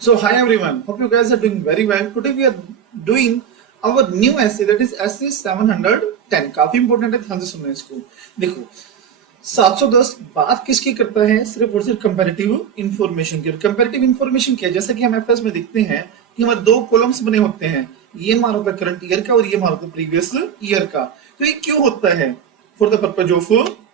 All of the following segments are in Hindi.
So hi everyone, hope you guys are doing very well. Today we are doing our new essay, that is essay 710. काफी इंपॉर्टेंट है, ध्यान से सुनना इसको। देखो 710 बात किसकी करता है? सिर्फ और सिर्फ कंपैरेटिव इंफॉर्मेशन की। कंपैरेटिव इंफॉर्मेशन क्या है? जैसा कि हम एफएस में देखते हैं कि हमारे दो कॉलम्स बने होते हैं, ये हमारा होता है करंट ईयर का और ये हमारा होता है प्रीवियस ईयर का। तो ये क्यों होता है? For the purpose of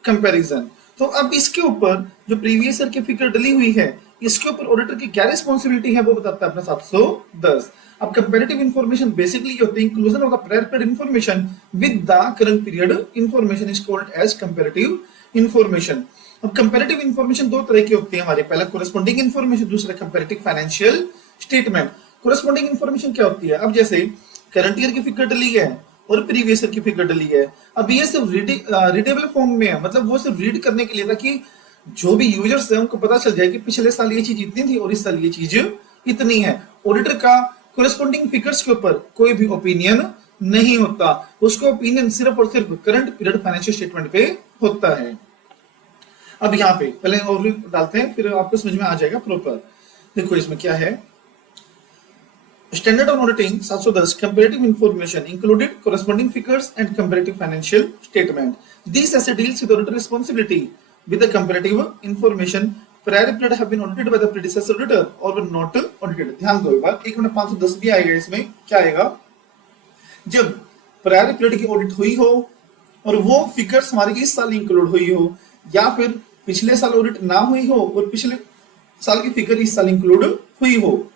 comparison. तो अब इसके ऊपर जो प्रीवियस ईयर की फिगर डली हुई है, इसके ऊपर ऑडिटर की क्या रिस्पॉन्सिबिलिटी है वो बताता है अपना 710। अब कंपैरेटिव इंफॉर्मेशन बेसिकली होती है inclusion of the prior period information with the current period information is called as comparative information. अब कंपैरेटिव इंफॉर्मेशन दो तरह की होती है हमारे, पहला कोरेस्पोंडिंग इंफॉर्मेशन, दूसरा comparative financial statement. Corresponding information क्या होती है? अब जैसे करंट ईयर की फिगर डली है और प्रीवियस ईयर की फिगर डली है, अब ये सिर्फ रीडेबल फॉर्म में है, मतलब वो सिर्फ रीड करने के लिए, ताकि जो भी यूजर्स है उनको पता चल जाए कि पिछले साल ये चीज इतनी थी और इस साल ये चीज इतनी है। ऑडिटर का कोरेस्पोंडिंग फिगर्स के ऊपर कोई भी ओपिनियन नहीं होता, उसका ओपिनियन सिर्फ और सिर्फ करंट पीरियड फाइनेंशियल स्टेटमेंट पे होता है। अब यहाँ पे पहले ओवरव्यू डालते हैं, फिर आपको समझ में आ जाएगा प्रॉपर। देखो इसमें क्या है, standard on auditing 710 comparative information included corresponding figures and comparative financial statement. This SA deals with auditor responsibility with the comparative information prior period have been audited by the predecessor auditor और वर नॉट ऑडिटेड। ध्यान दो एक बार, एक मिनट 510 भी आएगा इसमें। क्या आएगा? जब प्रायर पीरियड की ऑडिट हुई हो और वो फिगर्स हमारी इस साल इंक्लूड हुई हो, या फिर पिछले साल ऑडिट ना हुई हो और पिछले साल की फिगर इस साल इंक्लूड हुई हो,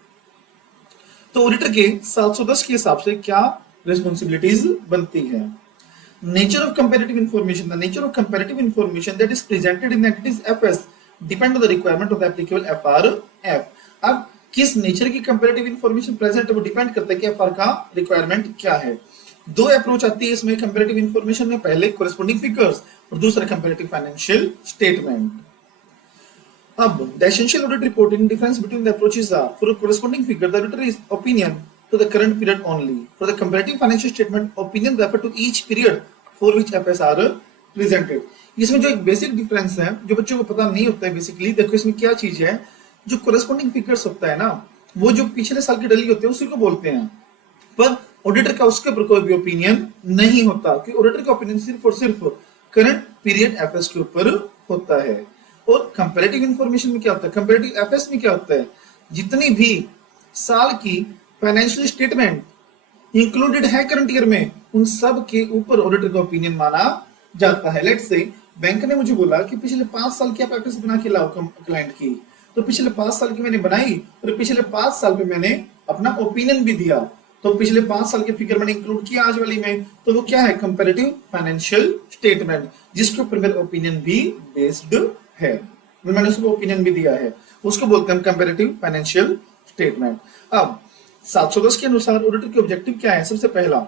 तो ऑडिटर के 710 के हिसाब से क्या रिस्पांसिबिलिटीज बनती है? Nature of comparative information, the nature of comparative information that is presented in entities FS depend on the requirement of the applicable FRF. अब किस नेचर की कंपैरेटिव इंफॉर्मेशन प्रेजेंट है वो डिपेंड करता है कि एफआर का रिक्वायरमेंट क्या है। दो अप्रोच आती है इसमें कंपैरेटिव इंफॉर्मेशन में, पहले कोरेस्पोंडिंग फिगर्स और दूसरा कंपैरेटिव फाइनेंशियल स्टेटमेंट। अब the essential audit reporting difference between the approaches are: for a corresponding figure, the auditor is opinion to the current period only. For the comparative financial statement, opinion refer to each period for which FS are presented. इसमें जो एक बेसिक डिफरेंस है जो बच्चों को पता नहीं होता है, बेसिकली देखो इसमें क्या चीज है, जो कोरेस्पोंडिंग फिगर्स होता है ना, वो जो पिछले साल की डली होती है उसी को बोलते हैं, पर ऑडिटर का उसके ऊपर कोई भी ओपिनियन नहीं होता, क्योंकि ऑडिटर का ओपिनियन सिर्फ और सिर्फ करंट पीरियड एफएस के ऊपर होता है। और कंपैरेटिव इंफॉर्मेशन में क्या होता है, कंपैरेटिव एफएस में क्या होता है, जितनी भी साल की फाइनेंशियल स्टेटमेंट इंक्लूडेड है करंट ईयर में, उन सब के ऊपर ऑडिटर का ओपिनियन माना जाता है। लेट्स से बैंक ने मुझे बोला कि पिछले 5 साल की आप एफएस बना के लाओ क्लाइंट की, तो पिछले 5 साल की मैंने बनाई और पिछले 5 साल पे मैंने अपना ओपिनियन भी दिया, तो पिछले 5 साल के फिगर मैंने इंक्लूड किया आज वाली में, तो वो क्या है? कंपैरेटिव फाइनेंशियल स्टेटमेंट, जिसके ऊपर मेरा ओपिनियन भी बेस्ड है, मैंने उसको ओपिनियन भी दिया है, उसको बोलते हैं कंपैरेटिव फाइनेंशियल स्टेटमेंट। अब 710 के अनुसार ऑडिटर के ऑब्जेक्टिव क्या है? सबसे पहला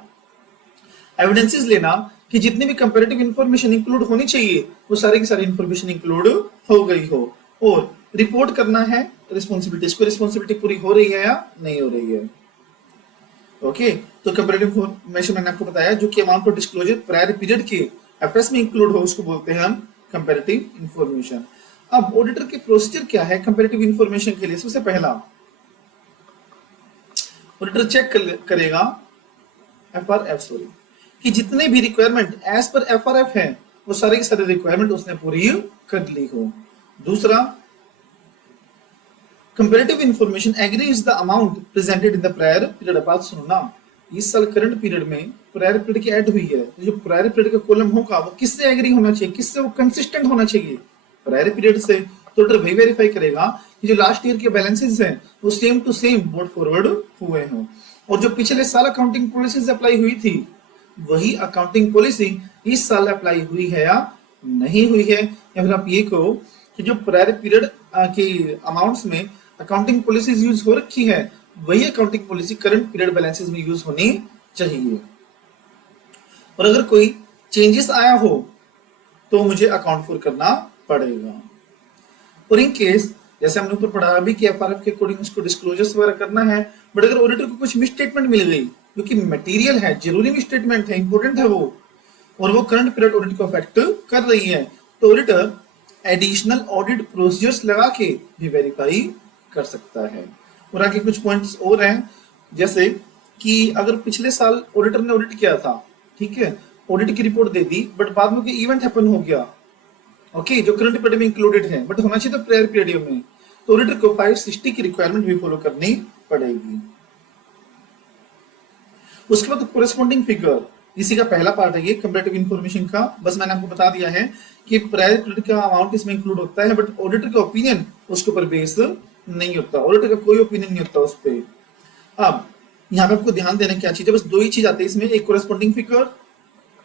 एविडेंसेस लेना कि जितनी भी कंपैरेटिव इंफॉर्मेशन इंक्लूड होनी चाहिए वो सारी की सारी इंफॉर्मेशन इंक्लूड हो गई हो, और रिपोर्ट करना है रिस्पांसिबिलिटीज को, रिस्पांसिबिलिटी पूरी हो रही है या नहीं हो रही है। ओके, तो कंपैरेटिव इंफॉर्मेशन मैंने आपको बताया जो कि amount of disclosure prior period के एफएस में इंक्लूड हो, उसको बोलते हैं हम कंपैरेटिव इंफॉर्मेशन। अब ऑडिटर के प्रोसीजर क्या है कंपैरेटिव इंफॉर्मेशन के लिए? सबसे पहला ऑडिटर चेक करेगा एफआरएफ कि जितने भी रिक्वायरमेंट एज पर एफआरएफ है वो सारे की सारी रिक्वायरमेंट उसने पूरी कर ली हो। दूसरा, comparative information agrees the amount presented in the prior period. बात सुनो ना, इस साल करंट पीरियड में प्रायर पीरियड की ऐड हुई है, तो जो प्रायर पीरियड का कॉलम होगा वो किससे एग्री होना चाहिए, किससे वो कंसिस्टेंट होना चाहिए? प्रायर पीरियड से। तो ऑडिटर वही वेरीफाई करेगा कि जो लास्ट ईयर के बैलेंसेस हैं वो same to same brought forward हुए हों, और जो पिछले साल अकाउंटिंग पॉलिसीज अप्लाई हुई थी वही अकाउंटिंग पॉलिसी इस साल अप्लाई हुई है या नहीं हुई है। या फिर आप ये कहो कि जो प्रायर पीरियड के अमाउंट्स में अकाउंटिंग पॉलिसीज यूज हो रखी है वही accounting policy current period balances में यूज होनी चाहिए, और अगर कोई चेंजेस आया हो तो मुझे अकाउंट फॉर करना पड़ेगा। और इन केस जैसे हमने ऊपर पढ़ा अभी कि एफआरएफ के अकॉर्डिंग उसको डिस्क्लोजर्स वगैरह करना है, बट अगर ऑडिटर को कुछ मिसस्टेटमेंट मिल गई जो कि मटेरियल है, जरूरी मिसस्टेटमेंट है, इंपॉर्टेंट है वो, और वो करंट पीरियड ऑडिट को अफेक्ट कर रही है, तो ऑडिटर एडिशनल ऑडिट प्रोसीजर्स लगा के भी वेरीफाई कर सकता है। और आगे कुछ पॉइंट्स और हैं, जैसे कि अगर पिछले साल ऑडिटर ने ऑडिट किया था, ठीक है, ऑडिट की रिपोर्ट दे दी, बट बाद में कोई इवेंट हैपन हो गया, ओके, जो करंट पीरियड में इंक्लूडेड है, बट होना चाहिए तो प्रायर पीरियड में, तो ऑडिटर को 560 की रिक्वायरमेंट भी फॉलो करनी पड़ेगी। उसके बाद कोरेस्पॉन्डिंग फिगर, इसी का पहला पार्ट है ये कंपैरेटिव इंफॉर्मेशन का। बस मैंने आपको बता दिया है कि प्रायर पीरियड का अमाउंट इसमें इंक्लूड होता है, बट ऑडिटर का ओपिनियन उसके ऊपर बेस नहीं होता, ऑडिटर का कोई ओपिनियन नहीं होता उस पर। अब यहाँ पे आपको ध्यान देना क्या चीज है, बस दो ही चीज आती है इसमें, एक कोरेस्पॉन्डिंग फिगर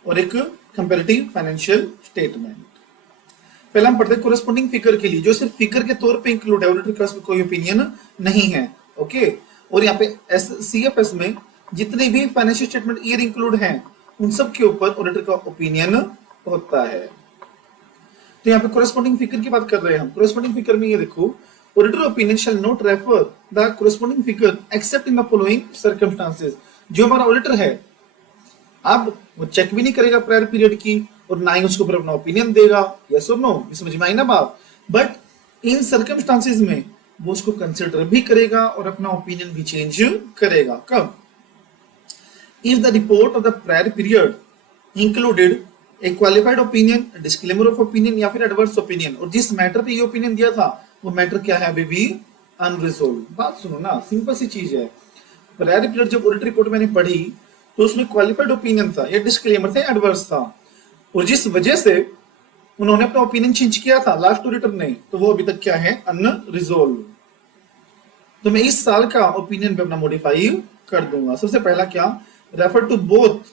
और एक कंपैरेटिव फाइनेंशियल स्टेटमेंट। पहला हम पढ़ते हैं कोरेस्पॉन्डिंग फिगर के लिए, जो सिर्फ फिगर के तौर पे इंक्लूड है, ऑडिटर का उसमें कोई ओपिनियन नहीं है, ओके। और यहाँ पे सीएफएस में जितने भी फाइनेंशियल स्टेटमेंट ईयर इंक्लूड हैं, उन सब के ऊपर ऑडिटर का ओपिनियन होता है। तो यहाँ पे कोरेस्पॉन्डिंग फिगर की बात कर रहे हैं हम। कोरेस्पॉन्डिंग फिगर में ये देखो, auditor opinion shall not refer the corresponding figure accept in the following circumstances. जो हमारा ऑडिटर है, अब वो चेक भी नहीं करेगा प्रायर पीरियड की, और ना ही उसके ऊपर अपना ओपिनियन देगा, यस और नो, समझ में आई ना बात। बट इन सर्कमस्टांसेस में वो उसको कंसिडर भी करेगा और अपना ओपिनियन भी चेंज करेगा। कब? If the report of the prior period included a qualified opinion, a disclaimer of opinion या फिर adverse opinion, और जिस मैटर पे ये ओपिनियन दिया था वो मैटर क्या है, अभी भी अनरिजोल्व। बात सुनो ना, सिंपल सी चीज है। प्रायर पीरियड जब ऑडिट रिपोर्ट मैंने पढ़ी तो उसमें क्वालिफाइड ओपिनियन था या डिस्क्लेमर था, एडवर्स था, और जिस वजह से उन्होंने अपना ओपिनियन चेंज किया था लास्ट ऑडिटर ने, तो वो अभी तक क्या है, अनरिजोल्व। तो मैं इस साल का ओपिनियन भी अपना मॉडिफाई कर दूंगा। सबसे पहला क्या, refer to both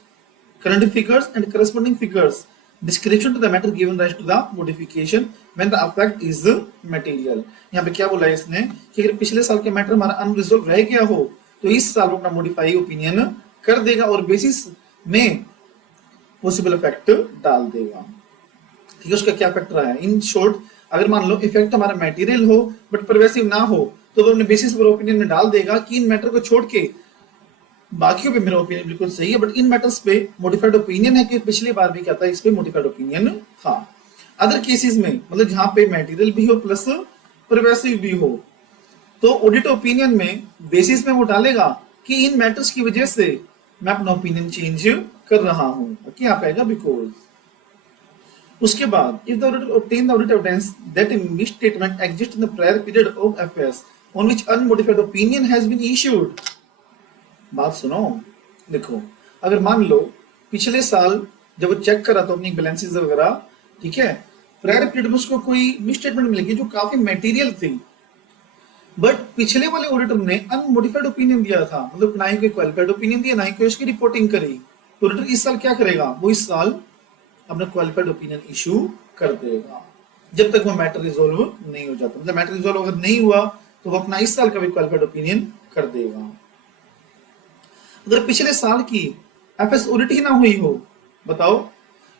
current figures and corresponding figures, description to the matter given rise to the modification when the effect is material। यहाँ पे क्या बोला है इसने कि अगर पिछले साल के मैटर हमारा अनरिजोल्व रह गया हो तो इस साल अपना मॉडिफाई ओपिनियन कर देगा और बेसिस में पॉसिबल इफेक्ट डाल देगा। ठीक है, उसका क्या इफेक्ट रहा है। इन शॉर्ट, अगर मान लो इफेक्ट हमारा मटेरियल हो बट परवेसिव ना हो, तो वो अपने बेसिस पर ओपिनियन में डाल देगा कि इन मैटर को छोड़ के बाकियों पे मेरा ओपिनियन बिल्कुल सही है, बट इन मैटर्स पे मॉडिफाइड ओपिनियन है कि पिछली बार भी क्या था, इस पे मॉडिफाइड ओपिनियन था। अदर केसेस में, मतलब जहां पे मटेरियल भी हो प्लस परवेसिव भी हो, तो ऑडिट ओपिनियन में बेसिस में वो डालेगा कि इन मैटर्स की वजह से मैं अपना ओपिनियन चेंज कर रहा हूं, क्या आएगा, बिकॉज। उसके बाद if the auditor obtain the audit evidence that a misstatement exists in the prior period of FS on which unmodified opinion has been issued। बात सुनो, देखो, अगर मान लो पिछले साल जब वो चेक करा तो अपनी बैलेंसेस वगैरह, ठीक है, प्रायर पीरियड में उसको कोई मिसस्टेटमेंट मिलेगी जो काफी मटेरियल थी, बट पिछले वाले ऑडिटर ने अनमोडिफाइड ओपिनियन दिया था, मतलब ना ही कोई क्वालिफाइड ओपिनियन दिया, ना ही कोई उसकी रिपोर्टिंग करी, तो ऑडिटर इस साल क्या करेगा, वो इस साल अपना क्वालिफाइड ओपिनियन इशू कर देगा जब तक वो मैटर रिजोल्व नहीं हो जाता। मतलब मैटर रिजोल्व अगर नहीं हुआ तो वो अपना इस साल का भी क्वालिफाइड ओपिनियन कर देगा। अगर पिछले साल की एफएस ऑडिट ही ना हुई हो, बताओ,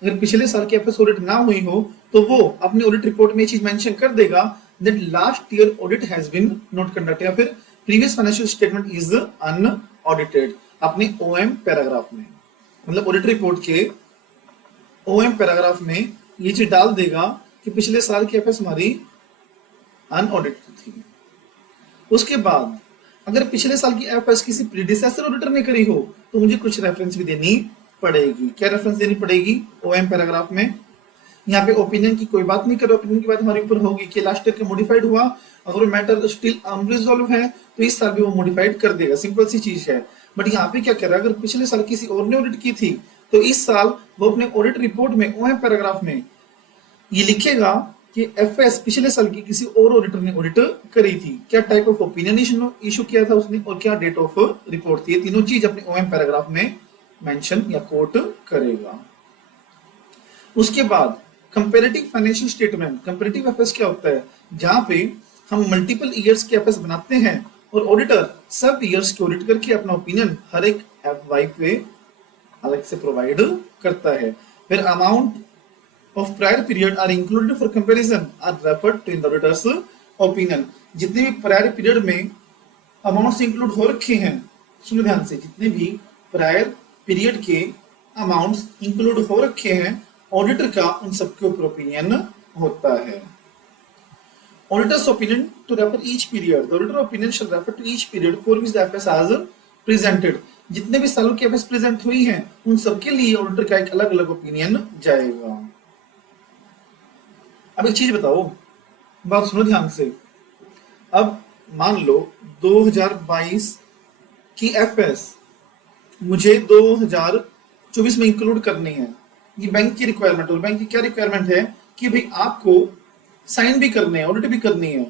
अगर पिछले साल की एफएस ऑडिट ना हुई हो तो वो अपनी ऑडिट रिपोर्ट में ये चीज मेंशन कर देगा that last year audit has been not conducted, या फिर previous financial statement is unaudited, अपने ओएम पैराग्राफ में, मतलब ऑडिट रिपोर्ट के ओएम पैराग्राफ में ये चीज डाल देगा कि पिछले साल की एफएस हमारी अनऑडिटेड थी। उसके बाद अगर पिछले साल की एफएस किसी प्रीडिसेसर ऑडिटर ने करी हो तो मुझे कुछ रेफरेंस भी देनी पड़ेगी। क्या रेफरेंस देनी पड़ेगी, ओएम पैराग्राफ में। यहाँ पे ओपिनियन की कोई बात नहीं कर रहा, ओपिनियन की बात हमारे ऊपर होगी कि लास्ट ईयर का मॉडिफाइड हुआ, अगर मैटर स्टिल अनरिजॉल्व है तो इस साल भी वो मॉडिफाइड कर देगा, सिंपल सी चीज है। बट यहाँ पे क्या कर रहा है, अगर पिछले साल किसी और ने ऑडिट की थी तो इस साल वो अपने ऑडिट रिपोर्ट में ओएम पैराग्राफ में ये लिखेगा कि एफएस पिछले साल की किसी और ऑडिटर ने ऑडिट करी थी, क्या टाइप ऑफ ओपिनियन इशू किया था उसने और क्या डेट ऑफ रिपोर्ट थी, तीनों चीज अपने ओएम पैराग्राफ में मेंशन या कोट करेगा। उसके बाद comparative financial statement, comparative FS क्या होता है, जहां पे हम मल्टीपल ईयर्स के एफएस बनाते हैं और ऑडिटर सब ईयर्स के ऑडिट करके अपना ओपिनियन हर एक एफवाई पे अलग से प्रोवाइड करता है। फिर amount of prior period are included for comparison are referred to in the auditor's opinion। जितने भी प्रायर पीरियड में अमाउंट्स इंक्लूड हो रखे हैं, सुनो ध्यान से, जितने भी प्रायर पीरियड के अमाउंट्स इंक्लूड हो रखे हैं ऑडिटर का उन सबके ऊपर ओपिनियन होता है। Auditor's opinion to refer each period. The auditor opinion shall refer to each period for which the FS has presented. जितने भी सालों की FS प्रेजेंट हुई हैं उन सबके लिए ऑडिटर का एक अलग अलग ओपिनियन जाएगा। अब एक चीज बताओ, बात सुनो ध्यान से। अब मान लो 2022 की FS मुझे 2024 में इंक्लूड करनी है। ये बैंक की रिक्वायरमेंट, और बैंक की क्या रिक्वायरमेंट है कि भाई आपको साइन भी करने हैं, ऑडिट भी करनी है।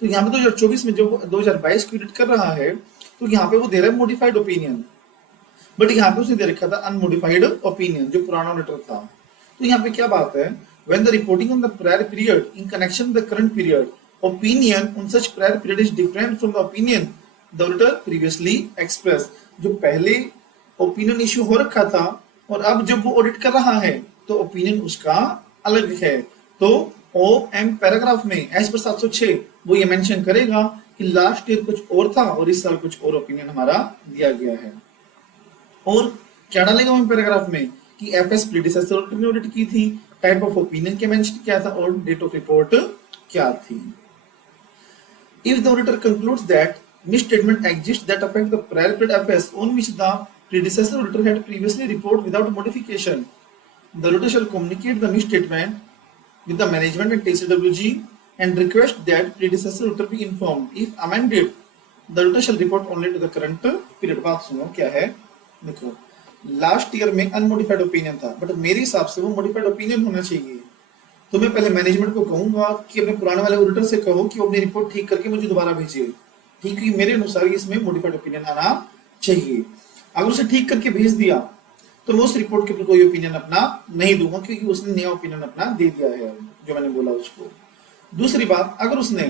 तो यहाँ पे 2024 में जो 2022 की ऑडिट कर रहा है तो यहाँ पे वो दे रहा है मॉडिफाइड ओपिनियन, बट यहाँ पे उसने दे रखा था अनमोडिफाइड ओपिनियन जो पुराना ऑडिटर था। तो यहाँ पे क्या बात है, when the reporting on the prior period in connection with the current period, opinion on such prior period is different from the opinion the auditor previously expressed। जो पहले ओपिनियन इश्यू हो रखा था और अब जब वो ऑडिट कर रहा है तो ओपिनियन उसका अलग है। तो OM पैराग्राफ में एज पर 706 वो ये मेंशन करेगा कि लास्ट ईयर कुछ और था और इस साल कुछ और ओपिनियन हमारा दिया गया है। और क्या डालेगा OM पैराग्राफ में कि FS प्रीडिसेसर ऑडिटर ने ऑडिट की थी, टाइप ऑफ ओपिनियन के मेंशन क्या था और डेट ऑफ रिपोर्ट क्या थी। If the auditor concludes that misstatement exists that affect the prior period FS on which the predecessor auditor had previously reported without modification, the auditor shall communicate the misstatement with the management and TCWG and request that predecessor auditor be informed. If amended, the auditor shall report only to the current period। बात सुनो क्या है, देखो लास्ट ईयर में अनमोडिफाइड ओपिनियन था, बट मेरे हिसाब से वो मॉडिफाइड ओपिनियन होना चाहिए। तो मैं पहले मैनेजमेंट को कहूंगा कि अपने पुराने वाले ऑडिटर से कहो कि वो अपनी रिपोर्ट ठीक करके मुझे दोबारा भेजिए, ठीक है, मेरे अनुसार इसमें मॉडिफाइड ओपिनियन आना चाहिए। अगर उसे ठीक करके भेज दिया तो मैं उस रिपोर्ट के ऊपर कोई ओपिनियन अपना नहीं दूंगा, क्योंकि उसने नया ओपिनियन अपना दे दिया है जो मैंने बोला उसको। दूसरी बात, अगर उसने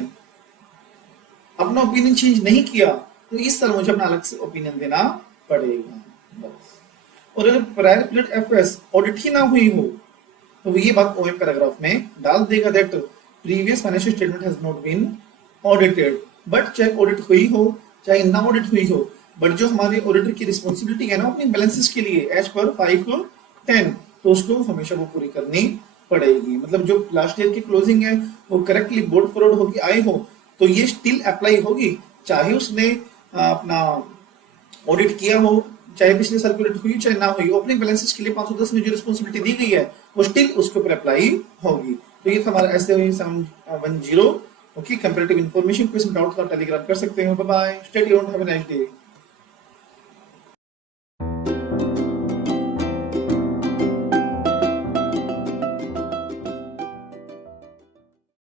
अपना ओपिनियन चेंज नहीं किया तो इस साल मुझे अपना अलग से ओपिनियन देना पड़ेगा बस। और अगर प्रायर पीरियड FS ऑडिट ही ना हुई हो तो ये बात OM पैराग्राफ में डाल देगा that previous financial statement has not been audited. But चाहे ऑडिट हुई हो चाहे ना ऑडिट हुई हो, बट जो हमारे ऑडिटर की रिस्पॉन्सिबिलिटी है ना अपनी बैलेंसेस के लिए एज पर 510, तो उसको हमेशा वो पूरी करनी पड़ेगी। मतलब जो लास्ट ईयर की क्लोजिंग है वो करेक्टली बोर्ड फॉरवर्ड होके आए हो तो ये स्टिल अप्लाई होगी, चाहे उसने अपना ऑडिट किया हो, चाहे पिछले साल की ऑडिट हुई चाहे ना हुई, ओपनिंग बैलेंसेस के लिए 510 में जो रिस्पॉन्सिबिलिटी दी गई है वो स्टिल उसके ऊपर अप्लाई होगी। तो ये था हमारा SAE 710। ओके, कंपैरेटिव इंफॉर्मेशन, कोई डाउट तो आप टेलीग्राम कर सकते हो। Bye bye, stay tuned, have a nice day.